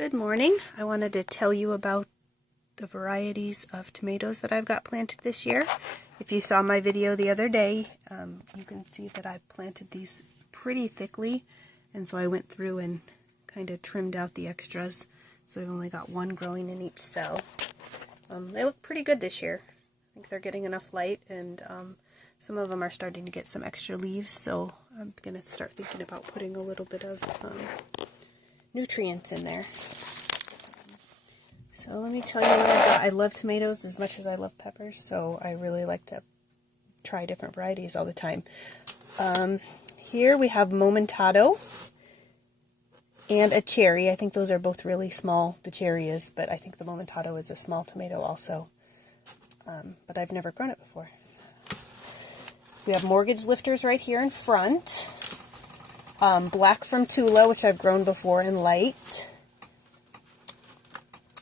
Good morning. I wanted to tell you about the varieties of tomatoes that I've got planted this year. If you saw my video the other day, you can see that I planted these pretty thickly, and so I went through and kind of trimmed out the extras, so I've only got one growing in each cell. They look pretty good this year. I think they're getting enough light, and some of them are starting to get some extra leaves, so I'm going to start thinking about putting a little bit of nutrients in there. So let me tell you what I've got. I love tomatoes as much as I love peppers, so I really like to try different varieties all the time. Here we have Momentado and a cherry. I think those are both really small, the cherry is, but I think the Momentado is a small tomato also. But I've never grown it before. We have mortgage lifters right here in front. Black from Tula, which I've grown before and liked.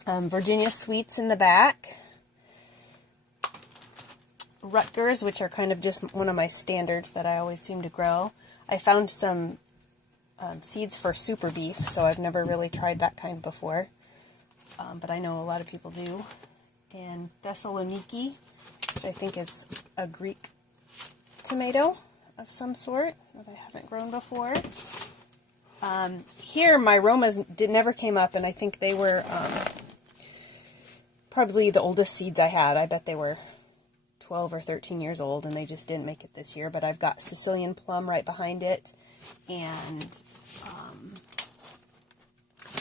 Virginia Sweets in the back. Rutgers, which are kind of just one of my standards that I always seem to grow. I found some seeds for super beef, so I've never really tried that kind before. But I know a lot of people do. And Thessaloniki, which I think is a Greek tomato of some sort that I haven't grown before. Here my Romas never came up, and I think they were probably the oldest seeds I had. I bet they were 12 or 13 years old, and they just didn't make it this year. But I've got Sicilian plum right behind it, and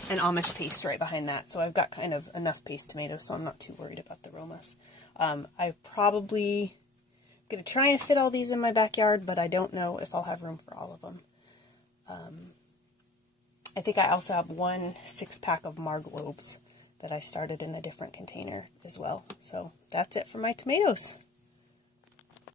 an Amish paste right behind that. So I've got kind of enough paste tomatoes, so I'm not too worried about the Romas. I probably going to try and fit all these in my backyard, but I don't know if I'll have room for all of them. I think I also have one 6-pack of Marglobes that I started in a different container as well. So that's it for my tomatoes.